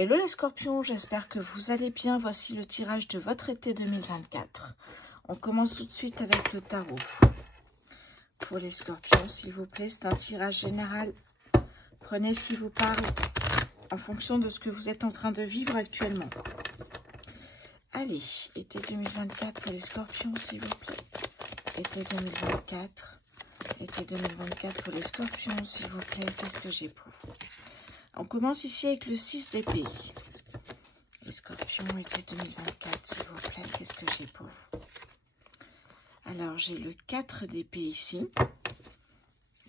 Hello les scorpions, j'espère que vous allez bien. Voici le tirage de votre été 2024. On commence tout de suite avec le tarot. Pour les scorpions, s'il vous plaît, c'est un tirage général. Prenez ce qui vous parle en fonction de ce que vous êtes en train de vivre actuellement. Allez, été 2024 pour les scorpions, s'il vous plaît. Été 2024. Été 2024 pour les scorpions, s'il vous plaît. Qu'est-ce que j'ai pour vous? On commence ici avec le 6 d'épée. Les scorpions, été 2024, s'il vous plaît. Qu'est-ce que j'ai pour vous? Alors, j'ai le 4 d'épée ici.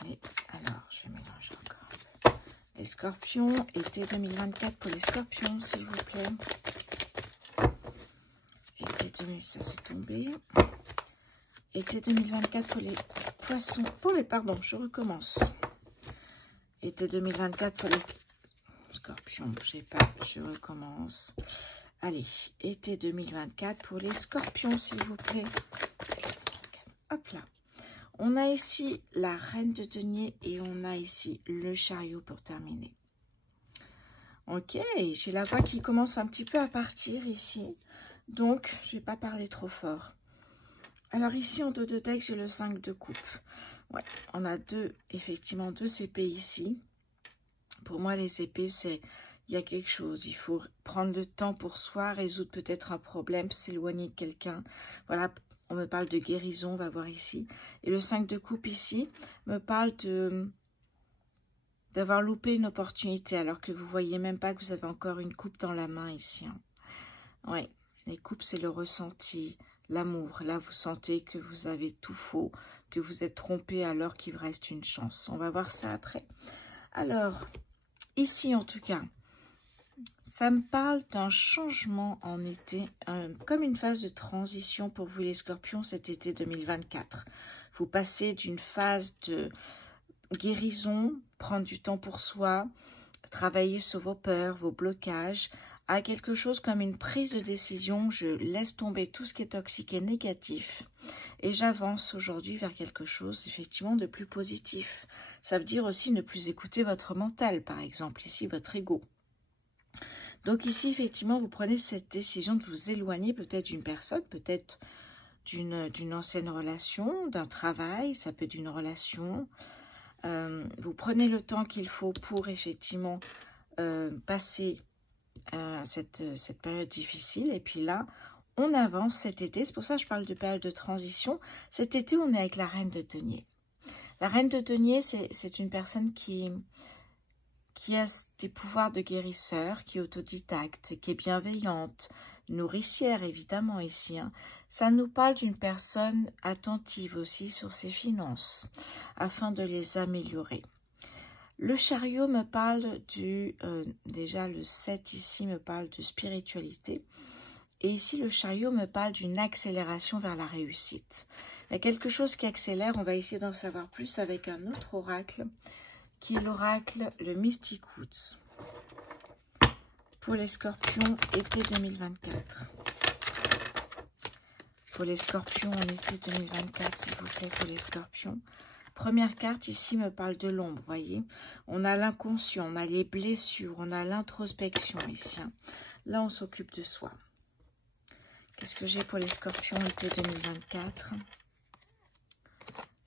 Et alors, je vais mélanger encore un peu. Les scorpions, été 2024 pour les scorpions, s'il vous plaît. Été 2024, ça c'est tombé. Été 2024 pour les poissons. Pardon, je recommence. Été 2024 pour les scorpions, je sais pas, je recommence. Allez, été 2024 pour les scorpions, s'il vous plaît. Hop là. On a ici la reine de denier et on a ici le chariot pour terminer. Ok, j'ai la voix qui commence un petit peu à partir ici. Donc, je ne vais pas parler trop fort. Alors ici, en dos de deck, j'ai le 5 de coupe. Ouais, on a effectivement deux épées ici. Pour moi, les épées, c'est... Il y a quelque chose. Il faut prendre le temps pour soi, résoudre peut-être un problème, s'éloigner de quelqu'un. Voilà, on me parle de guérison, on va voir ici. Et le 5 de coupe ici me parle d'avoir loupé une opportunité, alors que vous ne voyez même pas que vous avez encore une coupe dans la main ici. Hein. Oui, les coupes, c'est le ressenti, l'amour. Là, vous sentez que vous avez tout faux, que vous êtes trompé alors qu'il vous reste une chance. On va voir ça après. Alors, ici en tout cas, ça me parle d'un changement en été, comme une phase de transition pour vous les scorpions cet été 2024. Vous passez d'une phase de guérison, prendre du temps pour soi, travailler sur vos peurs, vos blocages, à quelque chose comme une prise de décision. Je laisse tomber tout ce qui est toxique et négatif et j'avance aujourd'hui vers quelque chose effectivement de plus positif. Ça veut dire aussi ne plus écouter votre mental, par exemple, ici votre ego. Donc ici, effectivement, vous prenez cette décision de vous éloigner peut-être d'une personne, peut-être d'une ancienne relation, d'un travail, ça peut être d'une relation. Vous prenez le temps qu'il faut pour effectivement passer cette période difficile. Et puis là, on avance cet été. C'est pour ça que je parle de période de transition. Cet été, on est avec la reine de denier. La reine de denier, c'est une personne qui a des pouvoirs de guérisseur, qui est autodidacte, qui est bienveillante, nourricière évidemment ici. Hein. Ça nous parle d'une personne attentive aussi sur ses finances, afin de les améliorer. Le chariot me parle déjà le 7 ici me parle de spiritualité. Et ici le chariot me parle d'une accélération vers la réussite. Il y a quelque chose qui accélère, on va essayer d'en savoir plus avec un autre oracle, qui est l'oracle, le Mystic Woods. Pour les scorpions, été 2024. Pour les scorpions, en été 2024, s'il vous plaît, pour les scorpions. Première carte, ici, me parle de l'ombre, voyez. On a l'inconscient, on a les blessures, on a l'introspection ici. Hein. Là, on s'occupe de soi. Qu'est-ce que j'ai pour les scorpions, été 2024 ?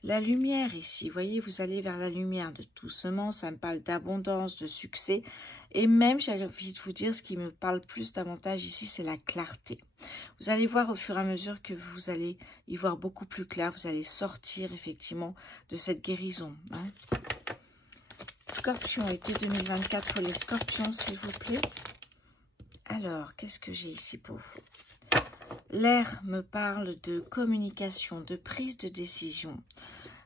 La lumière ici, vous voyez, vous allez vers la lumière de doucement, ça me parle d'abondance, de succès. Et même, j'avais envie de vous dire, ce qui me parle plus davantage ici, c'est la clarté. Vous allez voir au fur et à mesure que vous allez y voir beaucoup plus clair, vous allez sortir effectivement de cette guérison. Hein. Scorpion, été 2024 pour les scorpions, s'il vous plaît. Alors, qu'est-ce que j'ai ici pour vous? L'air me parle de communication, de prise de décision,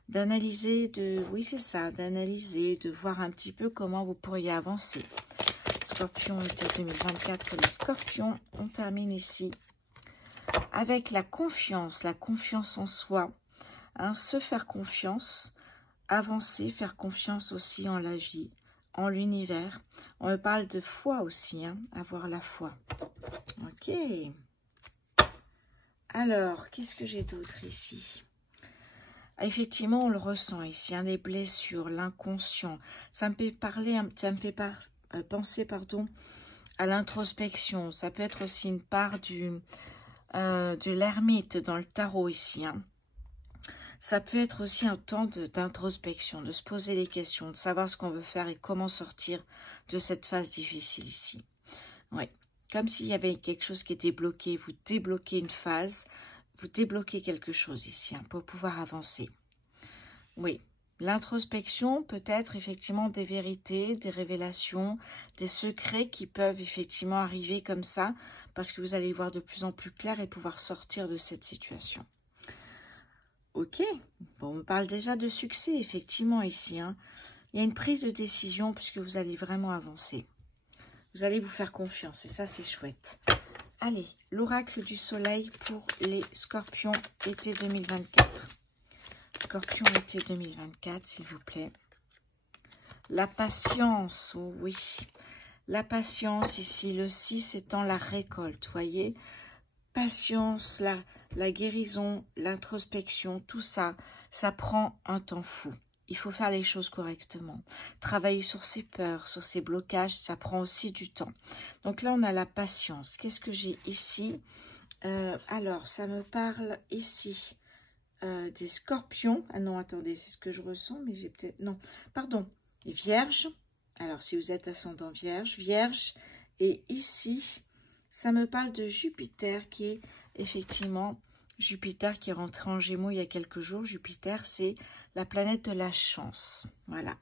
d'analyser, oui c'est ça, d'analyser, de voir un petit peu comment vous pourriez avancer. Scorpion, été 2024 pour les scorpions. On termine ici avec la confiance en soi, hein, se faire confiance, avancer, faire confiance aussi en la vie, en l'univers. On me parle de foi aussi, hein, avoir la foi. Ok. Alors, qu'est-ce que j'ai d'autre ici? Effectivement, on le ressent ici, hein, les blessures, l'inconscient. Ça me fait penser à l'introspection. Ça peut être aussi une part de l'ermite dans le tarot ici. Hein. Ça peut être aussi un temps d'introspection, de se poser les questions, de savoir ce qu'on veut faire et comment sortir de cette phase difficile ici. Oui, comme s'il y avait quelque chose qui était bloqué. Vous débloquez une phase, vous débloquez quelque chose ici hein, pour pouvoir avancer. Oui, l'introspection peut être effectivement des vérités, des révélations, des secrets qui peuvent effectivement arriver comme ça parce que vous allez voir de plus en plus clair et pouvoir sortir de cette situation. Ok, bon, on me parle déjà de succès effectivement ici. Hein. Il y a une prise de décision puisque vous allez vraiment avancer. Vous allez vous faire confiance et ça c'est chouette. Allez, l'oracle du soleil pour les scorpions été 2024. Scorpion été 2024, s'il vous plaît. La patience, oh oui. La patience ici, le 6 étant la récolte, voyez. Patience, la guérison, l'introspection, tout ça, ça prend un temps fou. Il faut faire les choses correctement. Travailler sur ses peurs, sur ses blocages, ça prend aussi du temps. Donc là, on a la patience. Qu'est-ce que j'ai ici? Alors, ça me parle ici des scorpions. Ah non, attendez, c'est ce que je ressens, mais j'ai peut-être... Non, pardon. Vierge. Alors, si vous êtes ascendant vierge, vierge. Et ici, ça me parle de Jupiter qui est effectivement... Jupiter qui est rentré en Gémeaux il y a quelques jours. Jupiter, c'est la planète de la chance. Voilà.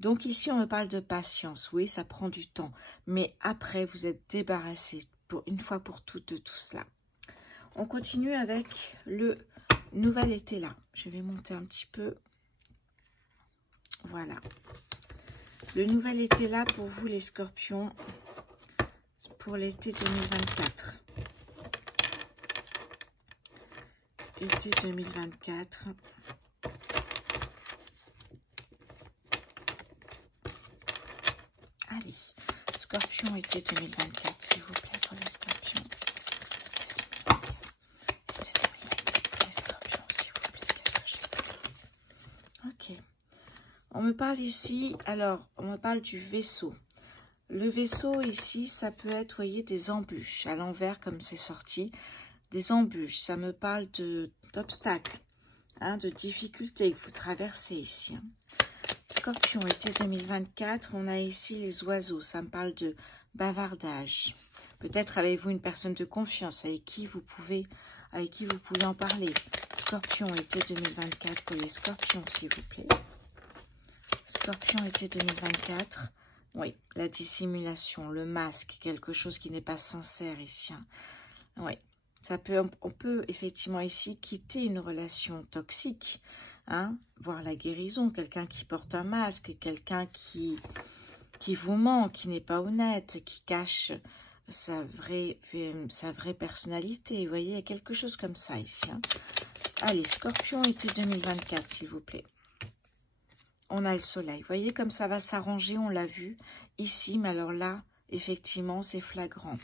Donc ici, on me parle de patience. Oui, ça prend du temps. Mais après, vous êtes débarrassé pour une fois pour toutes de tout cela. On continue avec le nouvel été là. Je vais monter un petit peu. Voilà. Le nouvel été là pour vous les scorpions. Pour l'été 2024. Été 2024. Allez, scorpion été 2024, s'il vous plaît, pour les scorpions. Été 2024 pour les scorpions, s'il vous plaît. Qu'est-ce que j'ai? Ok. On me parle ici, alors, on me parle du vaisseau. Le vaisseau ici, ça peut être, vous voyez, des embûches. À l'envers, comme c'est sorti. Des embûches, ça me parle d'obstacles, hein, de difficultés que vous traversez ici. Hein. Scorpion, été 2024, on a ici les oiseaux, ça me parle de bavardage. Peut-être avez-vous une personne de confiance avec qui vous pouvez en parler. Scorpion, été 2024 pour les scorpions, s'il vous plaît. Scorpion, été 2024, oui, la dissimulation, le masque, quelque chose qui n'est pas sincère ici. Hein. Oui. On peut effectivement ici quitter une relation toxique, hein, voir la guérison, quelqu'un qui porte un masque, quelqu'un qui vous ment, qui n'est pas honnête, qui cache sa vraie personnalité. Vous voyez, il y a quelque chose comme ça ici. Hein. Allez, Scorpion, été 2024, s'il vous plaît. On a le soleil. Vous voyez comme ça va s'arranger, on l'a vu ici, mais alors là, effectivement, c'est flagrant.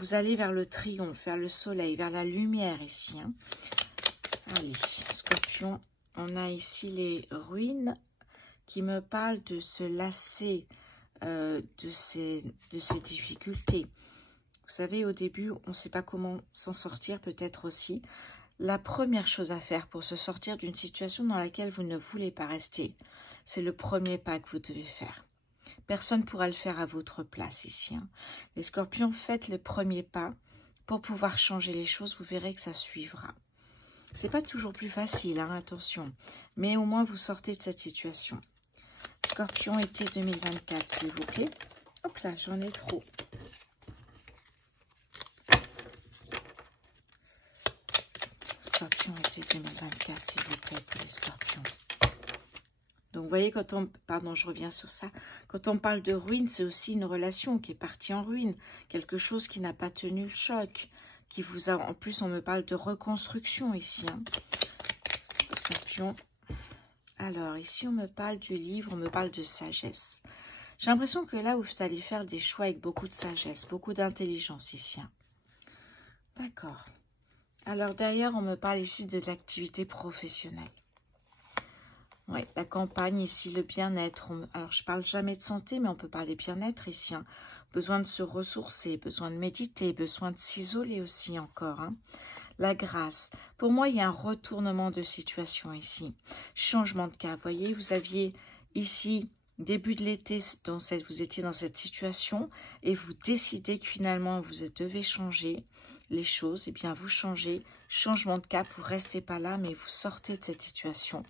Vous allez vers le triomphe, vers le soleil, vers la lumière ici. Hein. Allez, Scorpion, on a ici les ruines qui me parlent de se lasser de ces difficultés. Vous savez, au début, on ne sait pas comment s'en sortir, peut-être aussi. La première chose à faire pour se sortir d'une situation dans laquelle vous ne voulez pas rester, c'est le premier pas que vous devez faire. Personne ne pourra le faire à votre place ici. Hein. Les scorpions, faites le premier pas pour pouvoir changer les choses. Vous verrez que ça suivra. C'est pas toujours plus facile, hein, attention. Mais au moins, vous sortez de cette situation. Scorpion, été 2024, s'il vous plaît. Hop là, j'en ai trop. Scorpion, été 2024, s'il vous plaît, pour les scorpions. Donc, vous voyez, quand on... Pardon, je reviens sur ça. Quand on parle de ruine, c'est aussi une relation qui est partie en ruine. Quelque chose qui n'a pas tenu le choc. Qui vous a... En plus, on me parle de reconstruction ici. Hein. Scorpion. Alors, ici, on me parle du livre, on me parle de sagesse. J'ai l'impression que là, vous allez faire des choix avec beaucoup de sagesse, beaucoup d'intelligence ici. Hein. D'accord. Alors, derrière, on me parle ici de l'activité professionnelle. Oui, la campagne ici, le bien-être. Alors, je parle jamais de santé, mais on peut parler bien-être ici. Hein. besoin de se ressourcer, besoin de méditer, besoin de s'isoler aussi encore. Hein. La grâce. Pour moi, il y a un retournement de situation ici. Changement de cap. Vous voyez, vous aviez ici, début de l'été, vous étiez dans cette situation et vous décidez que finalement, vous devez changer les choses. Eh bien, vous changez. Changement de cap. Vous ne restez pas là, mais vous sortez de cette situation.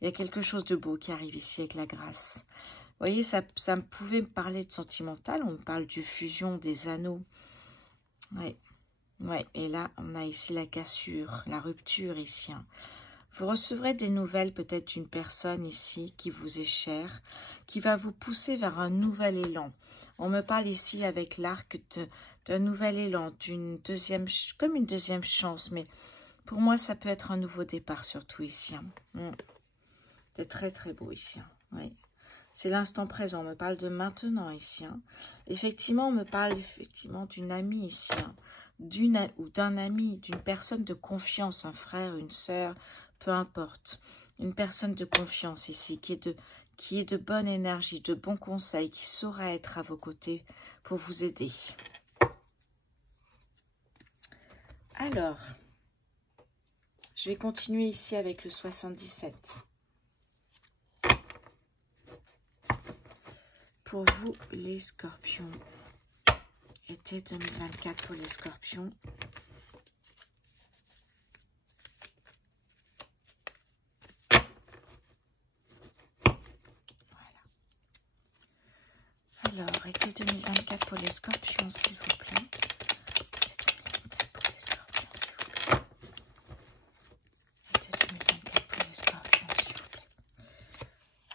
Il y a quelque chose de beau qui arrive ici avec la grâce. Vous voyez, ça pouvait me parler de sentimental. On me parle de fusion des anneaux. Oui. Ouais, et là, on a ici la cassure, la rupture ici. Hein. Vous recevrez des nouvelles peut-être d'une personne ici qui vous est chère, qui va vous pousser vers un nouvel élan. On me parle ici avec l'arc d'un nouvel élan, comme une deuxième chance, mais pour moi, ça peut être un nouveau départ surtout ici. Hein. C'est très très beau ici. Hein. Oui. C'est l'instant présent, on me parle de maintenant ici. Hein. Effectivement, on me parle effectivement d'une amie ici. Hein. D'un ami, d'une personne de confiance, un frère, une sœur, peu importe. Une personne de confiance ici, qui est de bonne énergie, de bons conseils, qui saura être à vos côtés pour vous aider. Alors, je vais continuer ici avec le 77. Pour vous, les scorpions. Été 2024 pour les scorpions. Voilà. Alors, été 2024 pour les scorpions, s'il vous plaît. Été 2024 pour les scorpions, s'il vous plaît.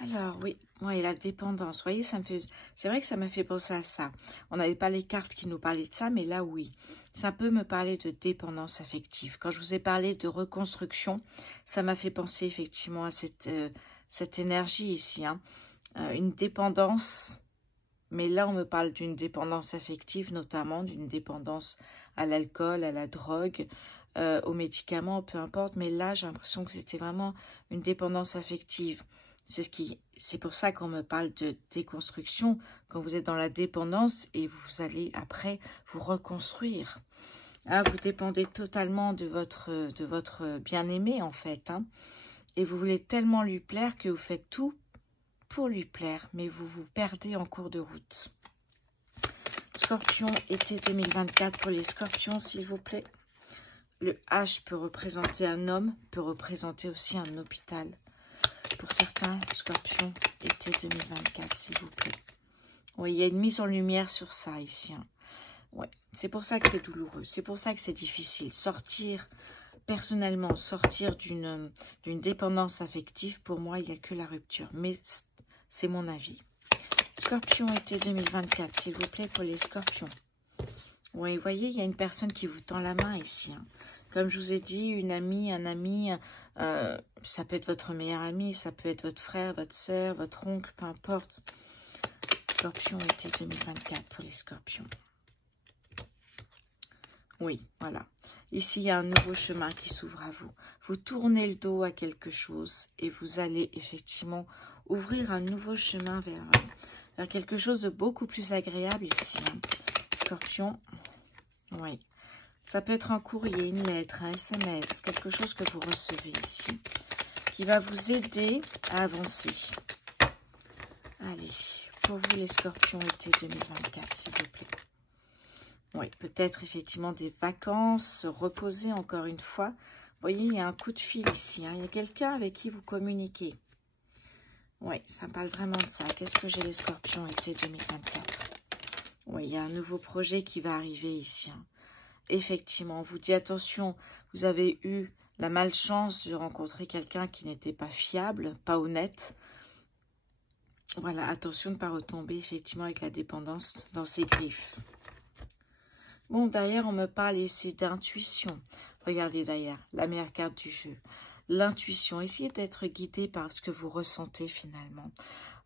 Alors, oui. Oui, la dépendance. Vous voyez, c'est vrai que ça m'a fait penser à ça. On n'avait pas les cartes qui nous parlaient de ça, mais là, oui. Ça peut me parler de dépendance affective. Quand je vous ai parlé de reconstruction, ça m'a fait penser effectivement à cette énergie ici. Hein. Une dépendance, mais là, on me parle d'une dépendance affective, notamment d'une dépendance à l'alcool, à la drogue, aux médicaments, peu importe. Mais là, j'ai l'impression que c'était vraiment une dépendance affective. C'est pour ça qu'on me parle de déconstruction, quand vous êtes dans la dépendance et vous allez après vous reconstruire. Ah, vous dépendez totalement de votre bien-aimé en fait. Hein, et vous voulez tellement lui plaire que vous faites tout pour lui plaire, mais vous vous perdez en cours de route. Scorpion, été 2024 pour les scorpions, s'il vous plaît. Le H peut représenter un homme, peut représenter aussi un hôpital. Pour certains, scorpions, été 2024, s'il vous plaît. Oui, il y a une mise en lumière sur ça ici. Hein. Ouais, c'est pour ça que c'est douloureux. C'est pour ça que c'est difficile. Personnellement, sortir d'une dépendance affective, pour moi, il n'y a que la rupture. Mais c'est mon avis. Scorpion, été 2024, s'il vous plaît, pour les scorpions. Oui, vous voyez, il y a une personne qui vous tend la main ici. Hein. Comme je vous ai dit, une amie, un ami, ça peut être votre meilleur ami, ça peut être votre frère, votre soeur, votre oncle, peu importe. Scorpion, été 2024 pour les scorpions. Oui, voilà. Ici, il y a un nouveau chemin qui s'ouvre à vous. Vous tournez le dos à quelque chose et vous allez effectivement ouvrir un nouveau chemin vers quelque chose de beaucoup plus agréable ici. Hein. Scorpion, oui. Ça peut être un courrier, une lettre, un SMS, quelque chose que vous recevez ici, qui va vous aider à avancer. Allez, pour vous les scorpions, été 2024, s'il vous plaît. Oui, peut-être effectivement des vacances, se reposer encore une fois. Vous voyez, il y a un coup de fil ici. Hein. Il y a quelqu'un avec qui vous communiquez. Oui, ça parle vraiment de ça. Qu'est-ce que j'ai les scorpions, été 2024? Oui, il y a un nouveau projet qui va arriver ici. Hein. Effectivement, on vous dit attention, vous avez eu la malchance de rencontrer quelqu'un qui n'était pas fiable, pas honnête. Voilà, attention de ne pas retomber effectivement avec la dépendance dans ses griffes. Bon, d'ailleurs, on me parle ici d'intuition. Regardez d'ailleurs, la meilleure carte du jeu. L'intuition, essayez d'être guidé par ce que vous ressentez finalement.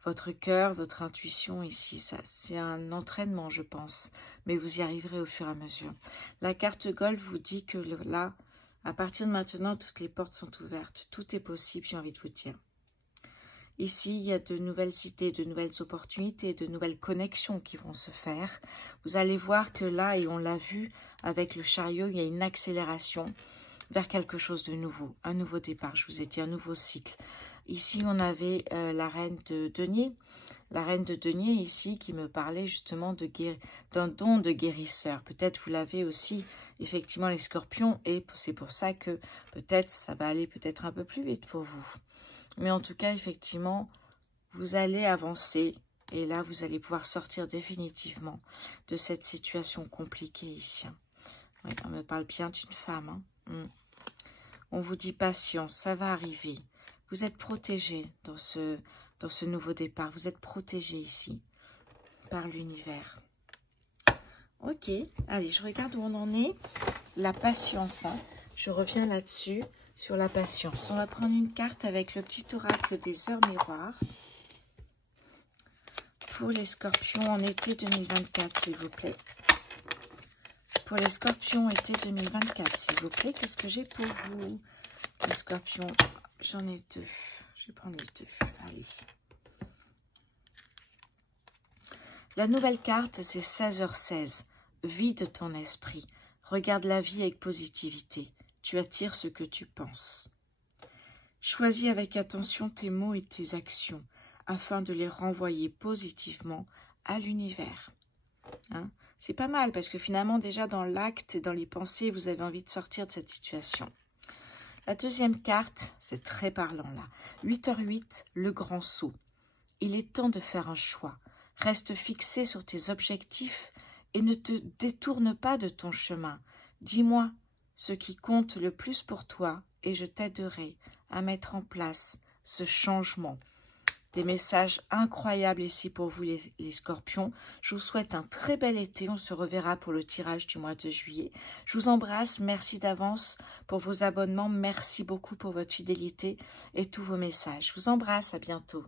Votre cœur, votre intuition ici, c'est un entraînement, je pense. Mais vous y arriverez au fur et à mesure. La carte Gold vous dit que là, à partir de maintenant, toutes les portes sont ouvertes. Tout est possible, j'ai envie de vous dire. Ici, il y a de nouvelles idées, de nouvelles opportunités, de nouvelles connexions qui vont se faire. Vous allez voir que là, et on l'a vu avec le chariot, il y a une accélération vers quelque chose de nouveau, un nouveau départ. Je vous ai dit un nouveau cycle. Ici, on avait la reine de denier. La reine de denier ici qui me parlait justement d'un don de guérisseur. Peut-être vous l'avez aussi, effectivement, les scorpions. Et c'est pour ça que peut-être ça va aller peut-être un peu plus vite pour vous. Mais en tout cas, effectivement, vous allez avancer. Et là, vous allez pouvoir sortir définitivement de cette situation compliquée ici. Oui, on me parle bien d'une femme. On vous dit patience, ça va arriver. Vous êtes protégé dans ce nouveau départ. Vous êtes protégé ici par l'univers. Ok, allez, je regarde où on en est. La patience, hein. Je reviens là-dessus, sur la patience. On va prendre une carte avec le petit oracle des heures miroirs. Pour les scorpions en été 2024, s'il vous plaît. Pour les scorpions été 2024, s'il vous plaît, qu'est-ce que j'ai pour vous? Les scorpions, j'en ai deux. Je vais prendre les deux. Allez. La nouvelle carte, c'est 16h16. Vide ton esprit. Regarde la vie avec positivité. Tu attires ce que tu penses. Choisis avec attention tes mots et tes actions afin de les renvoyer positivement à l'univers. Hein? C'est pas mal parce que finalement, déjà dans l'acte et dans les pensées, vous avez envie de sortir de cette situation. La deuxième carte, c'est très parlant là. 8h08, le grand saut. Il est temps de faire un choix. Reste fixé sur tes objectifs et ne te détourne pas de ton chemin. Dis-moi ce qui compte le plus pour toi et je t'aiderai à mettre en place ce changement. Des messages incroyables ici pour vous les scorpions. Je vous souhaite un très bel été. On se reverra pour le tirage du mois de juillet. Je vous embrasse. Merci d'avance pour vos abonnements. Merci beaucoup pour votre fidélité et tous vos messages. Je vous embrasse. À bientôt.